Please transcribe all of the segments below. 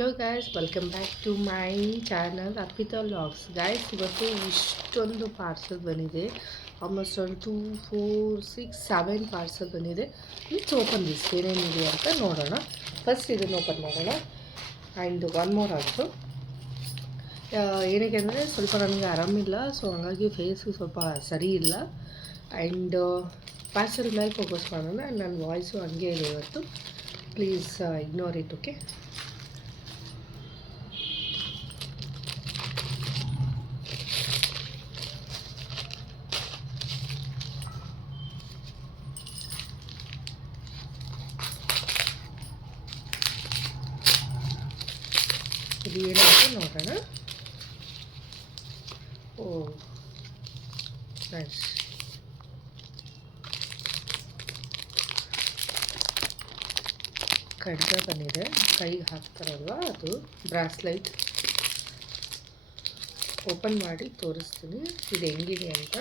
Hello guys, welcome back to my channel Arpita vlogs. Guys, ಇವತ್ತು ಇಷ್ಟೊಂದು parcel ಬಂದಿದೆ. Almost ಒಂದು 2, 4, 6, 7 ಪಾರ್ಸಲ್ ಬಂದಿದೆ. ಲೆಟ್ಸ್ ಓಪನ್ ದಿಸ್, ಏನೇನಿದೆ ಅಂತ ನೋಡೋಣ. ಫಸ್ಟ್ ಇದನ್ನು ಓಪನ್ ಮಾಡೋಣ. And one more also. ಏನಕ್ಕೆ ಅಂದರೆ ಸ್ವಲ್ಪ ನನಗೆ ಆರಾಮಿಲ್ಲ, ಸೊ ಹಾಗಾಗಿ ಫೇಸು ಸ್ವಲ್ಪ ಸರಿ ಇಲ್ಲ. ಆ್ಯಂಡ್ ಪಾರ್ಸಲ್ ಮೇಲೆ ಫೋಕಸ್ ಮಾಡೋಣ. ಆ್ಯಂಡ್ ನನ್ನ ವಾಯ್ಸು ಹಂಗೆ ಇದೆ ಇವತ್ತು. Please ignore it, okay. ಇದು ಏನಂತ ನೋಡೋಣ. ಓ ನೈಸ್. ಖಡ್ಗ ಬಂದಿದೆ, ಕೈಗೆ ಹಾಕ್ತಾರಲ್ವ ಅದು ಬ್ರಾಸ್ಲೈಟ್. ಓಪನ್ ಮಾಡಿ ತೋರಿಸ್ತೀನಿ ಇದು ಹೆಂಗಿದೆ ಅಂತ.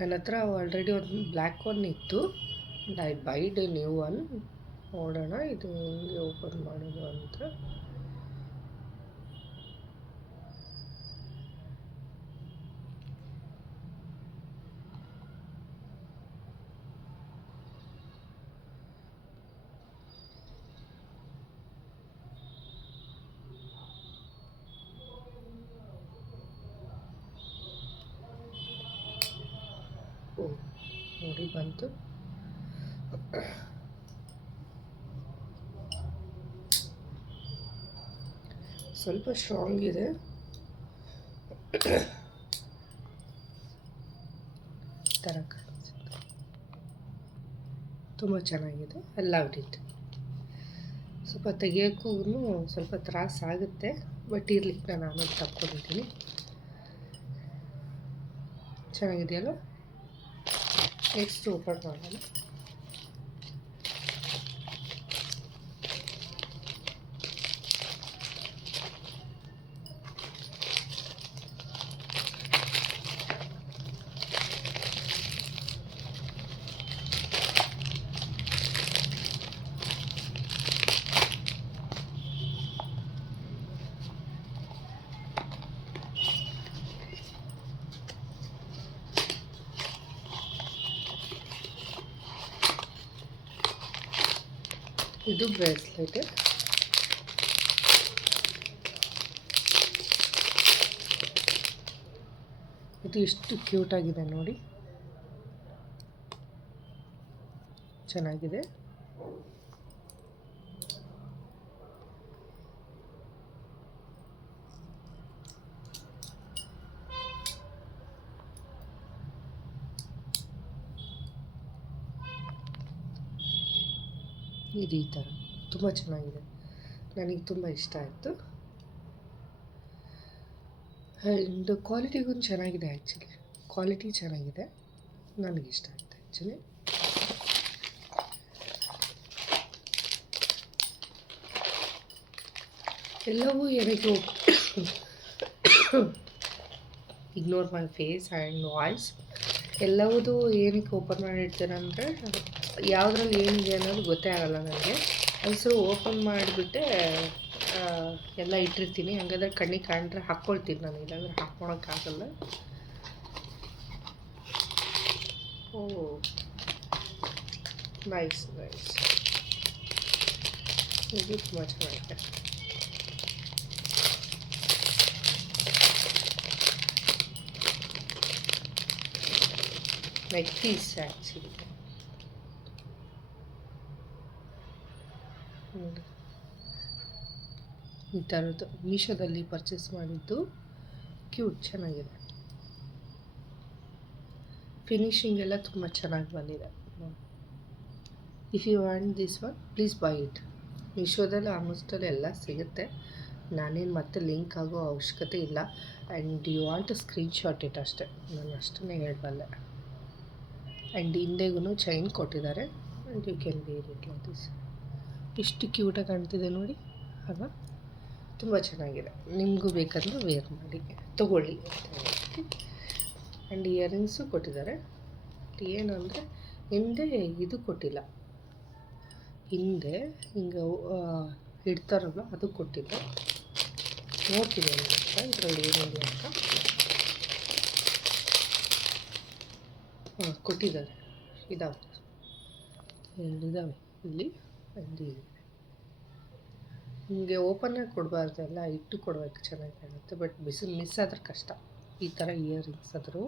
ನನ್ನ ಹತ್ರ ಆಲ್ರೆಡಿ ಒಂದು ಬ್ಲ್ಯಾಕ್ ಒನ್ ಇತ್ತು. I ಬೈಡ್ new one. ನೋಡೋಣ ಇದು ಹೆಂಗೆ ಓಪನ್ ಮಾಡೋದು ಅಂತ. ನೋಡಿ ಬಂತು. ಸ್ವಲ್ಪ ಸ್ಟ್ರಾಂಗ್ ಇದೆ. ಥರ ಕಾಣಿಸುತ್ತೆ, ತುಂಬ ಚೆನ್ನಾಗಿದೆ. I loved it. ಸ್ವಲ್ಪ ತೆಗಿಯೋಕ್ಕೂ ಸ್ವಲ್ಪ ತ್ರಾಸ ಆಗುತ್ತೆ, ಬಟ್ ಇರಲಿ, ನಾನು ಆಮೇಲೆ ತಕ್ಕೊಂಡಿದ್ದೀನಿ. ಚೆನ್ನಾಗಿದೆಯಲ್ಲ. ನೆಕ್ಸ್ಟ್ ಓಪನ್ ಮಾಡೋಣ. ಇದು ಬ್ರೇಸ್ಲೆಟ್. ಇದು ಎಷ್ಟು ಕ್ಯೂಟಾಗಿದೆ ನೋಡಿ, ಚೆನ್ನಾಗಿದೆ. ಇದು ಈ ಥರ ತುಂಬ ಚೆನ್ನಾಗಿದೆ, ನನಗೆ ತುಂಬ ಇಷ್ಟ ಆಯಿತು. ಆ್ಯಂಡ್ ಕ್ವಾಲಿಟಿಗೂ ಚೆನ್ನಾಗಿದೆ. ಆ್ಯಕ್ಚುಲಿ ಕ್ವಾಲಿಟಿ ಚೆನ್ನಾಗಿದೆ, ನನಗಿಷ್ಟ ಆಯಿತು ಆ್ಯಕ್ಚುಲಿ. ಎಲ್ಲವೂ ಏನಕ್ಕೆ ignore my face and voice. ಎಲ್ಲವೂ ಏನಕ್ಕೆ ಓಪನ್ ಮಾಡಿಡ್ತೇನೆ ಅಂದರೆ ಯಾವುದ್ರಲ್ಲಿ ಏನಿದೆ ಅನ್ನೋದು ಗೊತ್ತೇ ಆಗೋಲ್ಲ ನನಗೆ. ಅದು ಓಪನ್ ಮಾಡಿಬಿಟ್ಟೆ ಎಲ್ಲ ಇಟ್ಟಿರ್ತೀನಿ. ಹಾಗಾದ್ರೆ ಕಣ್ಣಿಗೆ ಕಾಣ್ರೆ ಹಾಕ್ಕೊಳ್ತೀನಿ ನಾನು, ಇಲ್ಲಾಂದರೆ ಹಾಕ್ಕೊಳಕ್ಕಾಗಲ್ಲ. ಓ ನೈಸ್ ನೈಸ್. ಇದು ತುಂಬ ಚೆನ್ನಾಗಿದೆ. Like piece actually. ಈ ಥರದ್ದು ಮೀಶೋದಲ್ಲಿ ಪರ್ಚೇಸ್ ಮಾಡಿದ್ದು, ಕ್ಯೂಟ್, ಚೆನ್ನಾಗಿದೆ. ಫಿನಿಶಿಂಗ್ ಎಲ್ಲ ತುಂಬ ಚೆನ್ನಾಗಿ ಬಂದಿದೆ. If you want this one, please buy it. ಮೀಶೋದಲ್ಲಿ ಆಲ್ಮೋಸ್ಟಲ್ಲಿ ಎಲ್ಲ ಸಿಗುತ್ತೆ. ನಾನೇನು ಮತ್ತೆ ಲಿಂಕ್ ಆಗೋ ಅವಶ್ಯಕತೆ ಇಲ್ಲ. And you want screenshot it ಅಷ್ಟೇ, ನಾನು ಅಷ್ಟನ್ನೇ ಹೇಳಬಲ್ಲೆ. ಆ್ಯಂಡ್ ಹಿಂದೆಗೂ ಚೈನ್ ಕೊಟ್ಟಿದ್ದಾರೆ. And you can wear it like this. ಎಷ್ಟು ಕ್ಯೂಟಾಗಿ ಕಾಣ್ತಿದೆ ನೋಡಿ ಆಗ. ತುಂಬ ಚೆನ್ನಾಗಿದೆ. ನಿಮಗೂ ಬೇಕಂದ್ರೆ ವೇರ್ ಮಾಡಿ ತೊಗೊಳ್ಳಿ. ಆ್ಯಂಡ್ ಇಯರಿಂಗ್ಸು ಕೊಟ್ಟಿದ್ದಾರೆ. ಬಟ್ ಏನಂದರೆ ಹಿಂದೆ ಇದು ಕೊಟ್ಟಿಲ್ಲ, ಹಿಂದೆ ಹಿಂಗೆ ಇಡ್ತಾರಲ್ಲ ಅದು ಕೊಟ್ಟಿಲ್ಲ. ನೋಡ್ತೀನಿ ಅಂತ ಇದರಲ್ಲಿ ಏನಿದೆ ಅಂತ. ಕೊಟ್ಟಿದ್ದಾರೆ, ಇದ್ದಾವೆ, 2 ಇದ್ದಾವೆ ಇಲ್ಲಿ. ಅಲ್ಲಿ ನಿಮಗೆ ಓಪನ್ನಾಗಿ ಕೊಡಬಾರ್ದು, ಎಲ್ಲ ಇಟ್ಟು ಕೊಡಬೇಕು, ಚೆನ್ನಾಗಿ ಕಾಣುತ್ತೆ. ಬಟ್ ಮಿಸ್ ಆದರೆ ಕಷ್ಟ. ಈ ಥರ ಇಯರಿಂಗ್ಸ್ ಆದರೂ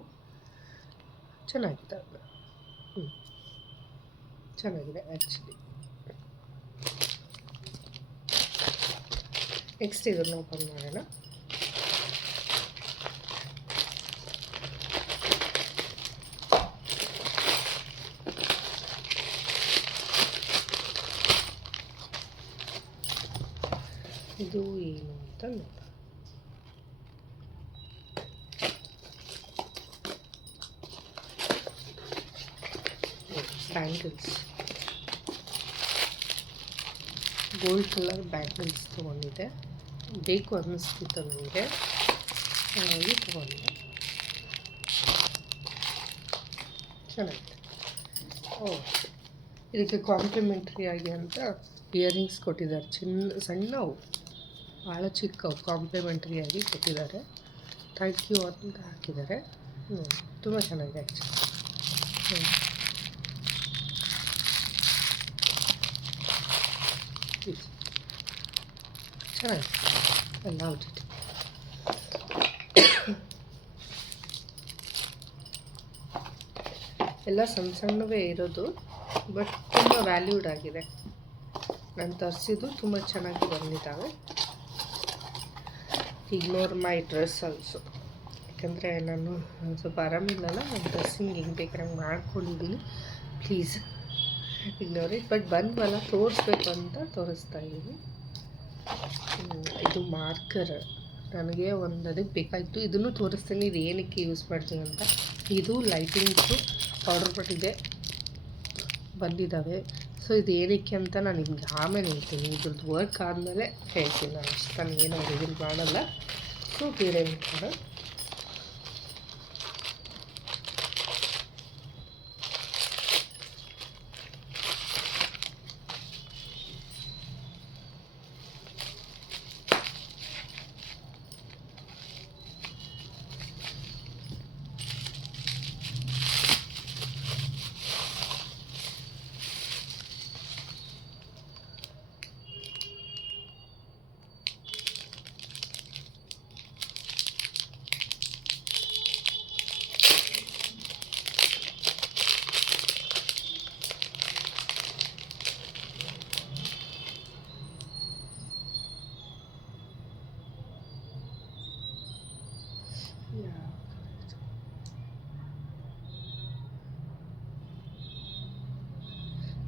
ಚೆನ್ನಾಗಿದ್ದಾವೆ. ಚೆನ್ನಾಗಿದೆ ಆ್ಯಕ್ಚುಲಿ. ನೆಕ್ಸ್ಟ್ ಇದನ್ನು ಓಪನ್ ಮಾಡೋಣ. ಇದು ಏನು ಅಂತ ನೋಡೋಣ. ಬ್ಯಾಂಗಲ್ಸ್, ಗೋಲ್ಡ್ ಕಲರ್ ಬ್ಯಾಂಗಲ್ಸ್ ತೊಗೊಂಡಿದ್ದೆ, ಬೇಕು ಅನ್ನಿಸ್ತಿತ್ತು ನನಗೆ, ಹಾಗಾಗಿ ತೊಗೊಂಡೆ. ಚೆನ್ನಾಗಿದೆ. ಇದಕ್ಕೆ ಕಾಂಪ್ಲಿಮೆಂಟ್ರಿ ಆಗಿ ಅಂತ ಇಯರಿಂಗ್ಸ್ ಕೊಟ್ಟಿದ್ದಾರೆ. ಸಣ್ಣವು, ಭಾಳ ಚಿಕ್ಕವು, ಕಾಂಪ್ಲಿಮೆಂಟ್ರಿಯಾಗಿ ಕೊಟ್ಟಿದ್ದಾರೆ. ಥ್ಯಾಂಕ್ ಯು ಅಂತ ಹಾಕಿದ್ದಾರೆ. ತುಂಬ ಚೆನ್ನಾಗಿದೆ ಆ್ಯಕ್ಚುಲಿ. ಚೆನ್ನಾಗಿದೆ ಎಲ್ಲ ಔಟಿಟ್. ಎಲ್ಲ ಸಣ್ಣ ಸಣ್ಣವೇ ಇರೋದು, ಬಟ್ ತುಂಬ ವ್ಯಾಲ್ಯೂಡ್ ಆಗಿದೆ. ನಾನು ತರಿಸಿದ್ದು ತುಂಬ ಚೆನ್ನಾಗಿ ಬಂದಿದ್ದಾವೆ. ಇಗ್ನೋರ್ ಮೈ ಡ್ರೆಸ್ ಆಲ್ಸೋ, ಯಾಕಂದರೆ ನಾನು ಸ್ವಲ್ಪ ಆರಾಮಿಲ್ಲಲ್ಲ, ನಾನು ಡ್ರೆಸ್ಸಿಂಗ್ ಹೆಂಗೆ ಬೇಕಾದಂಗೆ ಮಾಡ್ಕೊಂಡಿದ್ದೀನಿ. Please ignore it. ಬಟ್ ಬಂದ್ವಲ್ಲ, ತೋರಿಸ್ಬೇಕು ಅಂತ ತೋರಿಸ್ತಾ ಇದ್ದೀನಿ. ಇದು ಮಾರ್ಕರ್ ನನಗೆ ಒಂದು ಅದಕ್ಕೆ ಬೇಕಾಯಿತು. ಇದನ್ನು ತೋರಿಸ್ತೀನಿ, ಇದು ಏನಕ್ಕೆ ಯೂಸ್ ಮಾಡ್ತೀನಿ ಅಂತ. ಇದು ಲೈಟಿಂಗ್ಸು ಆರ್ಡರ್ ಕೊಟ್ಟಿದ್ದೆ, ಬಂದಿದ್ದಾವೆ. ಸೊ ಇದು ಏನಕ್ಕೆ ಅಂತ ನಾನು ನಿಮಗೆ ಆಮೇಲೆ ಹೇಳ್ತೀನಿ. ಇದ್ರದ್ದು ವರ್ಕ್ ಆದಮೇಲೆ ಹೇಳ್ತೀನಿ. ನಾನು ಅಷ್ಟು ನನಗೇನು ರಿವೀಲ್ ಮಾಡಲ್ಲ. ಸೊ ಬೇರೆ ಮಾಡ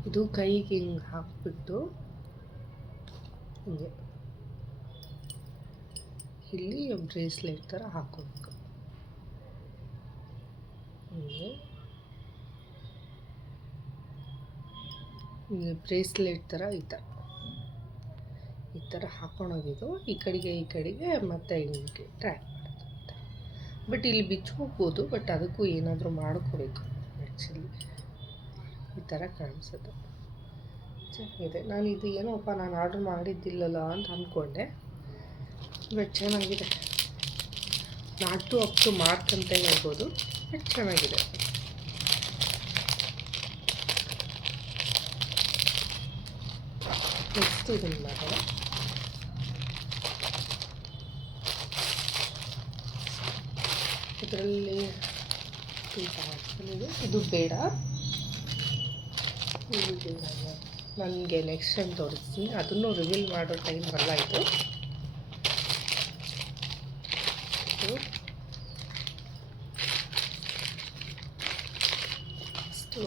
ಇದು ಕೈಗೆ ಹಿಂಗೆ ಹಾಕ್ಬಿಟ್ಟು ಹಿಂಗೆ ಇಲ್ಲಿ ಬ್ರೇಸ್ಲೆಟ್ ಥರ ಹಾಕೋಬೇಕು. ಹಿಂಗೆ ಬ್ರೇಸ್ಲೆಟ್ ಥರ ಈ ಥರ ಹಾಕ್ಕೊಳೋದಿದು. ಈ ಕಡೆಗೆ ಮತ್ತೆ ಹಿಂಗೆ ಟ್ರ್ಯಾಕ್ ಮಾಡೋದು. ಬಟ್ ಇಲ್ಲಿ ಬಿಚ್ಚು ಹೋಗ್ಬೋದು, ಬಟ್ ಅದಕ್ಕೂ ಏನಾದರೂ ಮಾಡ್ಕೋಬೇಕು ಆ್ಯಕ್ಚುಲಿ. ಈ ಥರ ಕಾಣಿಸುತ್ತೆ, ಚೆನ್ನಾಗಿದೆ. ನಾನು ಇದು ಏನೋಪ್ಪ ನಾನು ಆರ್ಡ್ರ್ ಮಾಡಿದ್ದಿಲ್ಲಲ್ಲ ಅಂತ ಅಂದ್ಕೊಂಡೆ, ಬಟ್ ಚೆನ್ನಾಗಿದೆ. Not to up to mark ಅಂತ ಹೇಳ್ಬೋದು, ಬಟ್ ಚೆನ್ನಾಗಿದೆ. ನೆಕ್ಸ್ಟ್ ಇದನ್ನು ಮಾಡೋಣ. ಇದರಲ್ಲಿ ಇದು ಬೇಡ, ಇದು ಬೇಡ. ನನಗೆ ನೆಕ್ಸ್ಟ್ ಟೈಮ್ ತೋರಿಸ್ತೀನಿ, ಅದನ್ನು ರಿವೀಲ್ ಮಾಡೋ ಟೈಮ್ ಬರಲ್ಲ. ಇದು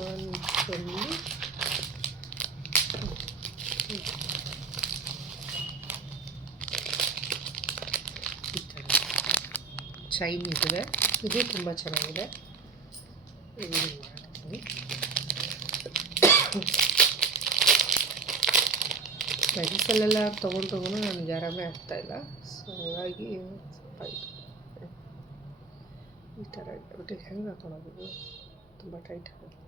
ಒಂದು ಚೈನ್ ಇದೆ, ಇದು ತುಂಬ ಚೆನ್ನಾಗಿದೆ. ಇದು ಮಾಡ್ತೀನಿ. ಮೆಡಿಸಲ್ಲೆಲ್ಲ ತೊಗೊಂಡು ನನಗೆ ಆರಾಮೇ ಆಗ್ತಾಯಿಲ್ಲ. ಸೊ ಹಾಗಾಗಿ ಸ್ವಲ್ಪ ಇದು ಈ ಥರ ಒಟ್ಟಿಗೆ ಹೆಂಗೆ ಹಾಕೊಳ್ಳೋದು ತುಂಬ ಟೈಟ್ ಆಗುತ್ತೆ.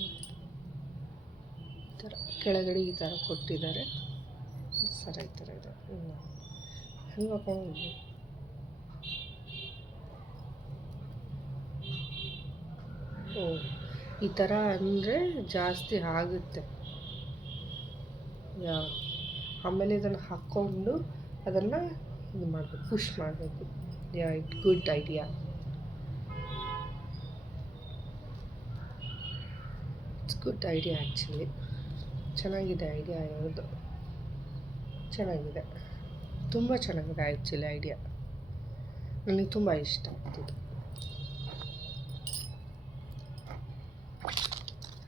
ಈ ಥರ ಕೆಳಗಡೆ ಈ ಥರ ಕೊಟ್ಟಿದ್ದಾರೆ. ಸರ ಈ ಥರ ಇದೆ. ಹೆಂಗೆ ಹಾಕೊಂಡು ಈ ಥರ ಅಂದರೆ ಜಾಸ್ತಿ ಆಗುತ್ತೆ. ಆಮೇಲೆ ಇದನ್ನು ಹಾಕ್ಕೊಂಡು ಅದನ್ನು ಇದು ಮಾಡಬೇಕು, ಪುಷ್ ಮಾಡಬೇಕು. It good idea. It's good idea actually. ಚೆನ್ನಾಗಿದೆ ಐಡಿಯಾ ಇರೋದು, ಚೆನ್ನಾಗಿದೆ, ತುಂಬ ಚೆನ್ನಾಗಿದೆ ಆ್ಯಕ್ಚುಲಿ ಐಡಿಯಾ. ನನಗೆ ತುಂಬ ಇಷ್ಟ ಆಗ್ತಿದೆ.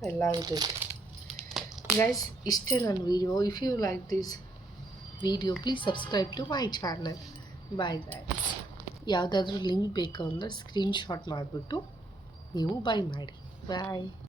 I love it. ಗೈಸ್, ಇಷ್ಟೇ ನನ್ನ video. If you like this video please subscribe to my channel. Bye guys. ಯಾವುದಾದ್ರೂ ಲಿಂಕ್ ಬೇಕು ಅಂದರೆ ಸ್ಕ್ರೀನ್ಶಾಟ್ ಮಾಡಿಬಿಟ್ಟು ನೀವು ಬೈ ಮಾಡಿ. ಬಾಯ್.